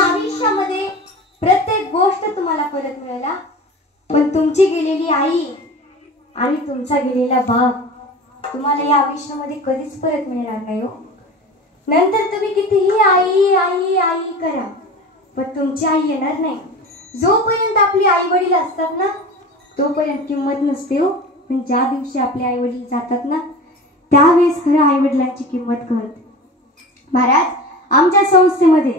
आयुष्यामध्ये प्रत्येक गोष्ट तुम्हाला परत मिळेल, पण तुमची गेलेली आई आणि तुमचा गेलेला बाप तुम्हाला या आयुष्यामध्ये कधीच परत मिळणार नाही हो. नंतर तुम्ही कितीही आई आई आई करा, पण तुमची आई येणार नाही. जोपर्यंत आपली आई वडील असतात ना तोपर्यंत किंमत नसते हो. पण ज्या दिवशी आपले आई वडील जातात ना त्यावेळेस खरं आई वडिलांची किंमत कळते. महाराज, आमच्या संस्थेमध्ये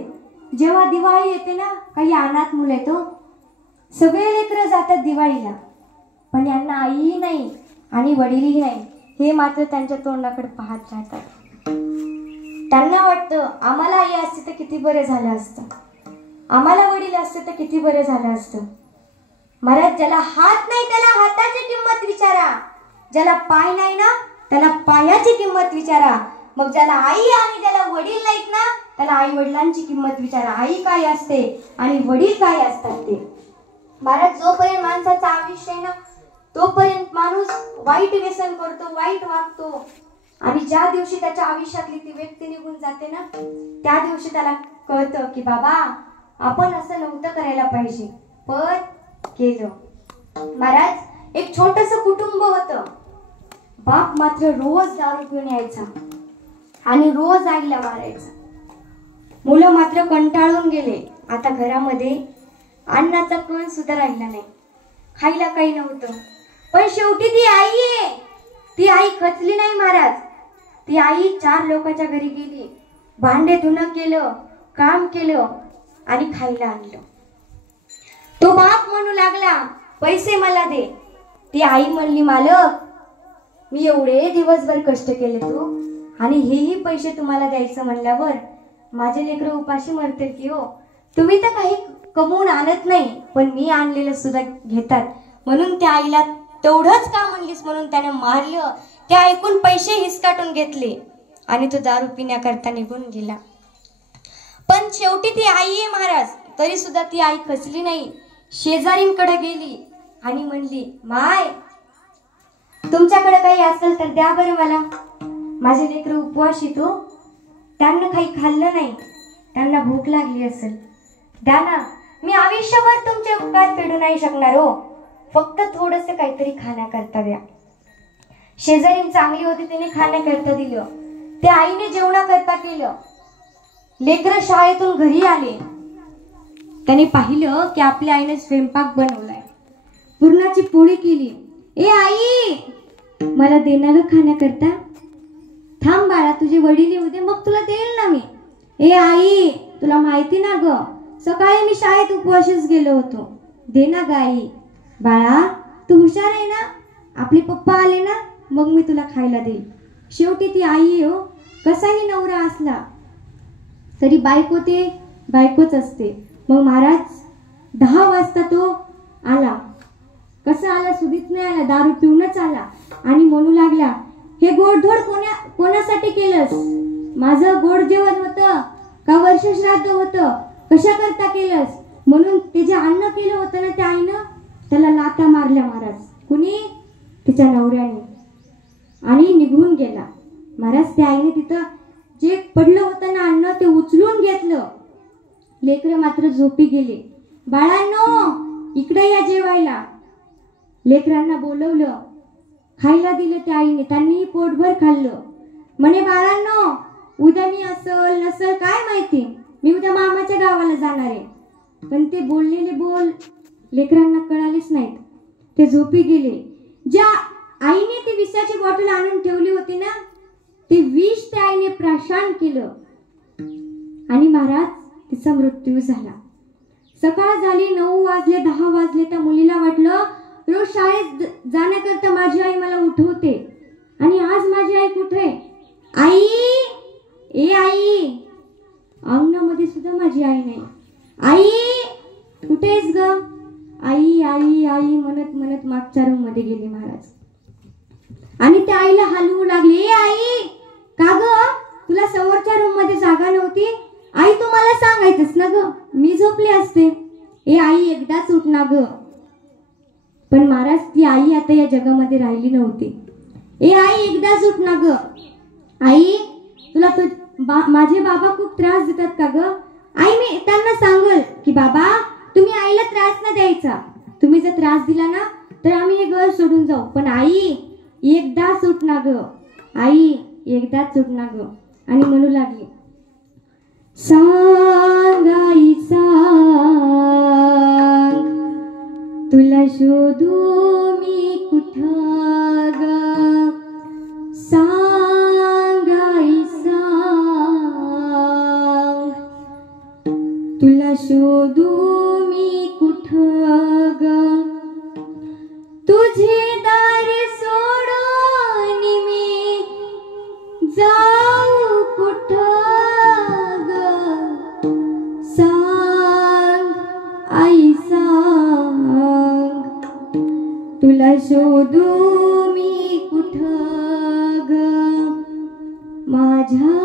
जेव्हा दिवाळी येते ना, काही अनाथ मुलं येतो, सगळे लेकरं जातात दिवाळीला, पण यांना आईही नाही आणि वडीलही नाही. हे मात्र त्यांच्या तोंडाकडे पाहत राहतात. त्यांना वाटतं आम्हाला आई असते तर किती बरं झालं असतं, आम्हाला वडील असते तर किती बरं झालं असतं. महाराज, ज्याला हात नाही त्याला हाताची किंमत विचारा, ज्याला पाय नाही ना त्याला पायाची किंमत विचारा. मग ज्याला आई आणि ज्याला वडील नाहीत ना त्याला आई वडिलांची किंमत विचारा. आई काय असते आणि वडील काय असतात ते. महाराज, जोपर्यंत माणसाचं आयुष्य आहे ना तोपर्यंत माणूस वाईट व्यसन करतो, वाईट वागतो, आणि ज्या दिवशी त्याच्या आयुष्यातली ती व्यक्ती निघून जाते ना त्या दिवशी त्याला कळतं की बाबा आपण असं नव्हतं करायला पाहिजे, पण केलं. महाराज, एक छोटंसं कुटुंब होतं. बाप मात्र रोज दारू पिऊन यायचा आणि रोज आईला मारायचा. मुलं मात्र कंटाळून गेले. आता घरामध्ये अन्नाचा कण सुद्धा राहिला नाही, खायला काही नव्हतं. पण शेवटी ती आई आहे, ती आई खचली नाही महाराज. ती आई 4 लोकांच्या घरी गेली, भांडे धुणं केलं, काम केलं आणि खायला आणलं. तो बाप म्हणू लागला पैसे मला दे. ती आई म्हणली मालक, मी एवढे दिवसभर कष्ट केले तू आणि हेही पैसे तुम्हाला द्यायचं म्हणल्यावर माझे लेकरं उपाशी मरतील की हो. तुम्ही तर काही कमवून आणत नाही, पण मी आणलेलं सुद्धा घेतात. म्हणून त्या आईला तेवढंच का म्हणलीस म्हणून त्याने मारलं. ते ऐकून पैसे हिसकाटून घेतले आणि तो दारू पिण्याकरता निघून गेला. पण शेवटी ती आई आहे महाराज, तरी सुद्धा ती आई खचली नाही. शेजारींकडे गेली आणि म्हणली, माय तुमच्याकडे काही असेल तर द्या बरं मला, माझे लेकरं उपवास येतो, त्यांना काही खाल्लं नाही, त्यांना भूक लागली असेल, द्या ना. मी आयुष्यभर तुमचे उपकार फेडू नाही शकणार हो, फक्त थोडंसं काहीतरी खाण्याकरता द्या. शेजारी चांगली होती, तिने खाण्याकरता दिलं. त्या आईने जेवणाकरता केलं. लेकरं शाळेतून घरी आले, त्याने पाहिलं की आपल्या आईने स्वयंपाक बनवलाय, पुरणाची पोळी केली. ए आई, मला दे ना ग खाण्याकरता. थांब बाळा, तुझे वडील येऊ दे मग तुला देईल ना मी. ए आई, तुला माहिती ना ग, सकाळी मी शाळेत उपवासच गेलो होतो, दे ना ग आई. बाळा, तू हुशार आहे ना, आपले पप्पा आले ना मग मी तुला खायला देईल. शेवटी ती आई हो, कसाही नवरा असला तरी बायको ते बायकोच असते. मग महाराज 10 वाजता तो आला. कसा आला? सुधीत नाही आला, दारू पिऊनच आला आणि म्हणू लागला, हे गोडधोड कोणासाठी केलंस? माझं गोड जेवण होतं का वर्ष श्राद्ध होतं? कशा करता केलंस? म्हणून ते जे अन्न केलं होतं ना त्या आईनं त्याला लाथा मारल्या महाराज. कुणी? तिच्या नवऱ्याने, आणि निघून गेला. महाराज, त्या आईने तिथं जे पडलं होतं ना अन्न ते उचलून घेतलं. लेकरं मात्र झोपी गेले. बाळांनो इकडे या जेवायला. लेकरांना बोलवलं, खायला दिलं त्या आईने, त्यांनीही पोटभर खाल्लं. म्हणे बाळांनो, उद्या मी असल नसल काय माहिती, मी उद्या मामाच्या गावाला जाणार आहे. पण ते बोललेले बोल लेकरांना कळालेच नाहीत, ते झोपी गेले. ज्या आईने ती विषाची बॉटल आणून ठेवली होती ना ते विष त्या आईने प्राशन केलं आणि महाराज तिचा मृत्यू झाला. सकाळ झाली, 9 वाजले, 10 वाजले. त्या मुलीला वाटलं रोज शाळेत जाण्याकरता माझी आई मला उठवते आणि आज माझी आई कुठे? आई, ए आई, अंगणामध्ये सुद्धा माझी आई नाही. आई कुठे आहेस ग? आई आई आई म्हणत म्हणत मागच्या रूम मध्ये गेली महाराज. आणि त्या आईला हलवू लागली, ए आई, का ग तुला समोरच्या रूम मध्ये जागा नव्हती? आई तुम्हाला सांगायचंच ना ग, मी झोपले असते. ए आई, एकदाच उठ ना ग. पण महाराज ती आई आता या जगामध्ये राहिली नव्हती. ए आई एकदाच उठ ना ग. आई तुला माझे बाबा खूप त्रास देतात का ग? आई मी त्यांना सांगल की बाबा तुम्ही आईला त्रास न द्यायचा. तुम्ही जर त्रास दिला ना तर आम्ही हे घर सोडून जाऊ. पण आई एकदाच उठ ना ग. आई एकदाच उठ ना ग. आणि म्हणू लागली, सांग आई सांग तुला शोधू मी कुठं ग. सांग आई सांग तुला शोधू मी कुठं ग. तुझे दार सोडून मी जाऊ कुठं ग. सांग आई सांग तुला शोधू मी कुठं ग. माझ्या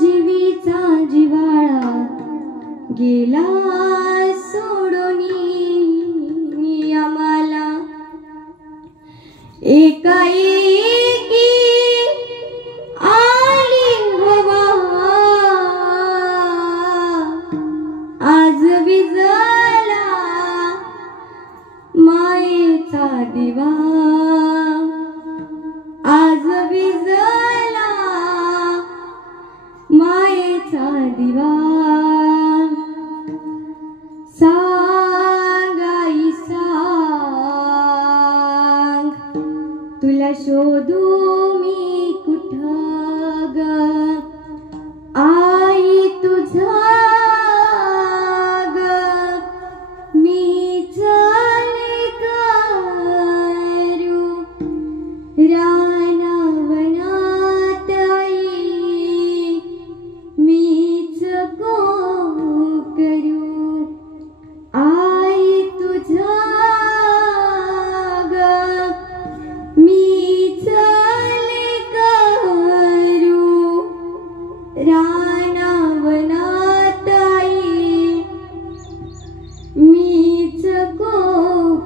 जीवीचा जिव्हाळा गेला सोडूनी आम्हाला. एकाएकी आली हवा आज विझला मायेचा दिवा. आज विझला मायेचा दिवा. सांग आई सांग तुला शोधू मी कुठं ग. आई तुझा ग मी चले करू रानावनात आई मीच को करू. आई तुझा ग मी चले करू रानावनात आई मीच को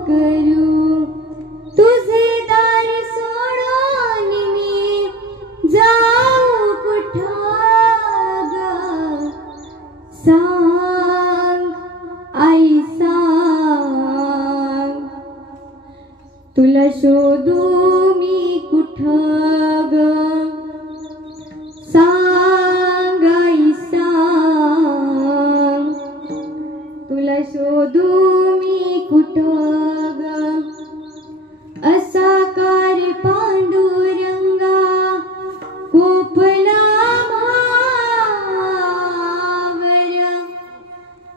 करू. तुझे दार सोडून मी जाऊ कुठं ग. सांग आई सांग तुला शोधू मी कुठं ग. सांग आई सांग तुला शोधू मी कुठं ग. असा कार पांडुरंगा कोपला भावर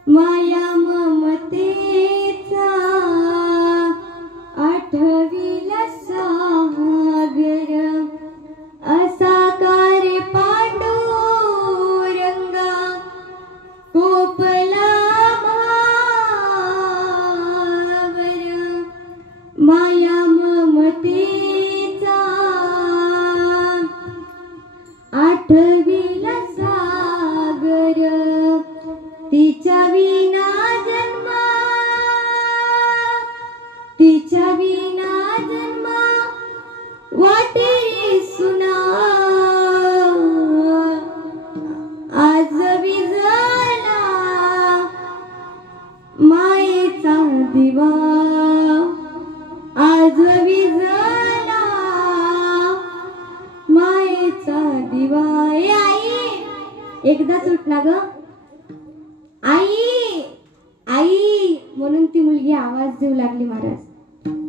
माया ममतेचा आठविला सागर. असा कार पांडुरंगा कोपला भावर माया ममतेचा आठविला सागर. तिच्या विना जन्मा तिच्या विना जन्मा वाटे सुना. आज विझला मायेचा दिवा. आज विझला मायेचा दिवा. ए आई एकदाच उठ ना ग. आई आई म्हणून ती मुलगी आवाज देऊ लागली. महाराज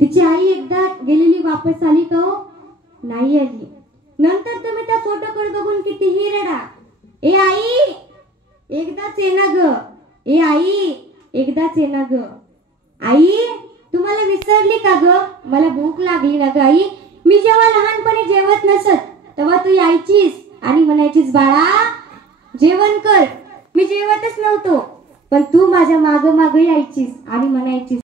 तिची आई एकदा गेलेली वापस आली का हो? नाही आली. नंतर तुम्ही त्या फोटोकडे बघून कितीही रडा. ए आई एकदाच ये ना ग. ए आई एकदाच ये ना ग. आई तुम्हाला विसरली का ग? मला भूक लागली ना ग आई. मी जेव्हा लहानपणी जेवत नसत तेव्हा तू यायचीस आणि म्हणायचीस बाळा जेवण कर. मी जेवतच नव्हतो पण तू माझ्या माग माग यायचीस आणि म्हणायचीस